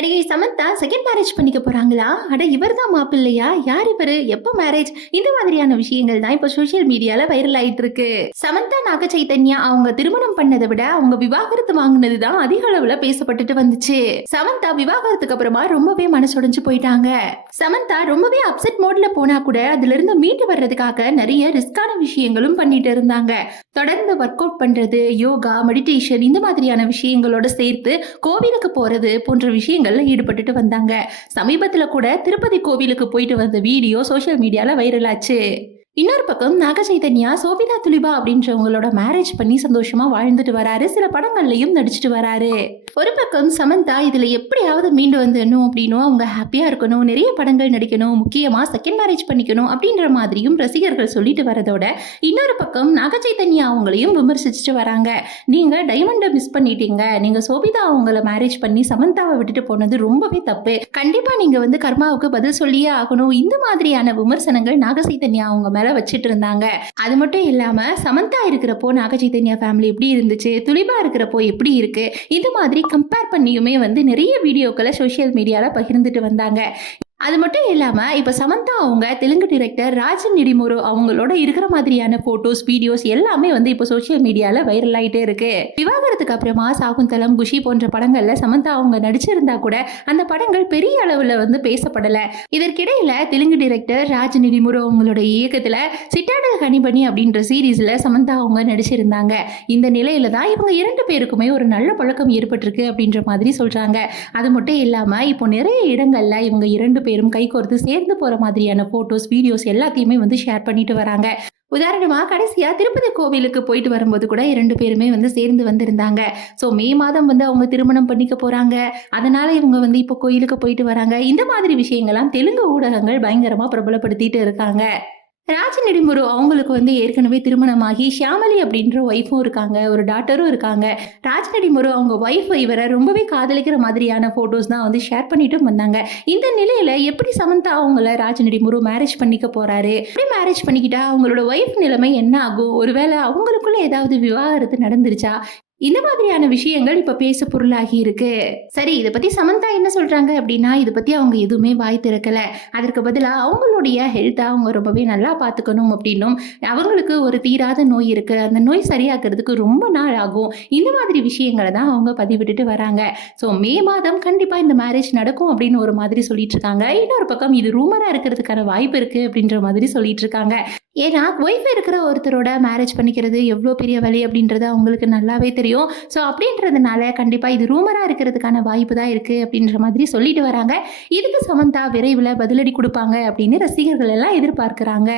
நடிகை Samantha second marriage பண்ணிக்க போறாங்களா? அட இவர் தான் மாப்பிள்ளையா? யார் இவரு? எப்போ மேரேஜ்? இந்த மாதிரியான விஷயங்கள் தான் இப்ப சோசியல் மீடியால வைரல் ஆயிட்டு இருக்கு. சமந்தா நாக சைத்தன்யா அவங்க திருமணம் பண்ணதை விட அவங்க விவாகரத்து வாங்கினது தான் அதிக அளவுல பேசப்பட்டுட்டு வந்துச்சு. சமந்தா விவாகரத்துக்கு அப்புறமா ரொம்பவே மனசுடைஞ்சு போயிட்டாங்க. சமந்தா ரொம்பவே அப்செட் மோட்ல போனா கூட அதுல இருந்து மீண்டு வர்றதுக்காக நிறைய ரிஸ்கான விஷயங்களும் பண்ணிட்டு இருந்தாங்க. தொடர்ந்து ஒர்க் அவுட் பண்றது, யோகா, மெடிடேஷன் இந்த மாதிரியான விஷயங்களோட சேர்த்து கோவிலுக்கு போறது போன்ற விஷயங்கள்ல ஈடுபட்டுட்டு வந்தாங்க. சமீபத்துல கூட திருப்பதி கோவிலுக்கு போயிட்டு வந்த வீடியோ சோசியல் மீடியால வைரல் ஆச்சு. இன்னொரு பக்கம் நாக சைதன்யா சோபிதா துலிபா அப்படின்றவங்களோட மேரேஜ் பண்ணி சந்தோஷமா வாழ்ந்துட்டு வராரு. சில படங்கள்லயும் நடிச்சிட்டு வராரு. ஒரு பக்கம் சமந்தா இதுல எப்படியாவது மீண்டு வந்துடணும் அப்படின்னும், அவங்க ஹாப்பியா இருக்கணும், நிறைய படங்கள் நடிக்கணும், முக்கியமா செகண்ட் மேரேஜ் பண்ணிக்கணும் அப்படின்ற மாதிரியும் ரசிகர்கள் சொல்லிட்டு வரதோட, இன்னொரு பக்கம் நாக சைதன்யா அவங்களையும் விமர்சிச்சுட்டு வராங்க. நீங்க டைமண்டை மிஸ் பண்ணிட்டீங்க, நீங்க சோபிதா அவங்கள மேரேஜ் பண்ணி சமந்தாவை விட்டுட்டு போனது ரொம்பவே தப்பு, கண்டிப்பா நீங்க கர்மாவுக்கு பதில் சொல்லியே ஆகணும். இந்த மாதிரியான விமர்சனங்கள் நாக சைதன்யா அவங்க மேல வச்சிட்டு இருந்தாங்க. அது மட்டும் இல்லாம சமந்தா இருக்கிறப்போ நாக சைதன்யா ஃபேமிலி எப்படி இருந்துச்சு, துலிபா இருக்கிறப்போ எப்படி இருக்கு, இது மாதிரி கம்பேர் பண்ணியுமே நிறைய வீடியோக்களை சோசியல் மீடியால பகிர்ந்துட்டு வந்தாங்க. அது மட்டும் இல்லாம இப்ப சமந்தா அவங்க தெலுங்கு டைரக்டர் ராஜன் நிடிமுரு அவங்களோட இருக்கிற மாதிரியான போட்டோஸ், வீடியோஸ் எல்லாமே இப்ப சோசியல் மீடியால வைரல் ஆயிட்டே இருக்கு. விவாகரத்துக்கு அப்புறமா சாகுந்தலம், குஷி போன்ற படங்கள்ல சமந்தா அவங்க நடிச்சிருந்தா கூட அந்த படங்கள் பெரிய அளவுல பேசப்படல. இதற்கிடையில தெலுங்கு டைரக்டர் ராஜன் நிடிமுரு அவங்களோட இயக்கத்துல சிட்டாடல் ஹனிபனி அப்படின்ற சீரீஸ்ல சமந்தா அவங்க நடிச்சிருந்தாங்க. இந்த நிலையில தான் இவங்க இரண்டு பேருக்குமே ஒரு நல்ல பழக்கம் ஏற்பட்டிருக்கு அப்படின்ற மாதிரி சொல்றாங்க. அது மட்டும் இல்லாம இப்போ நிறைய இடங்கள்ல இவங்க இரண்டு பேரும் கைகோர்த்து சேர்ந்து போற மாதிரியான போட்டோஸ், வீடியோஸ் எல்லாத்தையுமே ஷேர் பண்ணிட்டு வராங்க. உதாரணமா கடைசியா திருப்பதி கோவிலுக்கு போயிட்டு வரும்போது கூட இரண்டு பேருமே சேர்ந்து வந்திருந்தாங்க. ஸோ மே மாதம் அவங்க திருமணம் பண்ணிக்க போறாங்க. அதனால இவங்க இப்போ கோயிலுக்கு போயிட்டு வராங்க. இந்த மாதிரி விஷயங்கள்லாம் தெலுங்கு ஊடகங்கள் பயங்கரமா பிரபலப்படுத்திட்டு இருக்காங்க. ராஜன் நெடுமுரு அவங்களுக்கு ஏற்கனவே திருமணமாகி ஷியாமலி அப்படின்ற ஒய்ஃபும் இருக்காங்க, ஒரு டாட்டரும் இருக்காங்க. ராஜன் நெடுமுரு அவங்க ஒய்ஃப் இவரை ரொம்பவே காதலிக்கிற மாதிரியான போட்டோஸ் தான் ஷேர் பண்ணிட்டும் வந்தாங்க. இந்த நிலையில எப்படி சமந்தா அவங்கள ராஜன் நெடுமுரு மேரேஜ் பண்ணிக்க போறாரு, எப்படி மேரேஜ் பண்ணிக்கிட்டா அவங்களோட ஒய்ஃப் நிலைமை என்ன ஆகும், ஒருவேளை அவங்களுக்குள்ள ஏதாவது விவாகரத்து நடந்துருச்சா, இந்த மாதிரியான விஷயங்கள் இப்ப பேச பொருளாகி இருக்கு. சரி, இதை பத்தி சமந்தா என்ன சொல்றாங்க அப்படின்னா, இதை பத்தி அவங்க எதுவுமே வாய் திறக்கல. அதற்கு பதிலா அவங்களுடைய ஹெல்த்தை அவங்க ரொம்பவே நல்லா பார்த்துக்கணும் அப்படின்னும், அவங்களுக்கு ஒரு தீராத நோய் இருக்கு, அந்த நோய் சரியாக்குறதுக்கு ரொம்ப நாள் ஆகும், இந்த மாதிரி விஷயங்களை தான் அவங்க பதிவிட்டுட்டு வராங்க. ஸோ மே மாதம் கண்டிப்பா இந்த மேரேஜ் நடக்கும் அப்படின்னு ஒரு மாதிரி சொல்லிட்டு இருக்காங்க. இன்னொரு பக்கம் இது ரூமரா இருக்கிறதுக்கான வாய்ப்பு இருக்கு அப்படின்ற மாதிரி சொல்லிட்டு இருக்காங்க. ஏன்னா ஒய்ஃப் இருக்கிற ஒருத்தரோட மேரேஜ் பண்ணிக்கிறது எவ்வளோ பெரிய வழி அப்படின்றது அவங்களுக்கு நல்லாவே தெரியும். ஸோ அப்படின்றதுனால கண்டிப்பாக இது ரூமராக இருக்கிறதுக்கான வாய்ப்பு தான் இருக்குது அப்படின்ற மாதிரி சொல்லிட்டு வராங்க. இதுக்கு சமந்தா விரைவில் பதிலடி கொடுப்பாங்க அப்படின்னு ரசிகர்கள் எல்லாம் எதிர்பார்க்குறாங்க.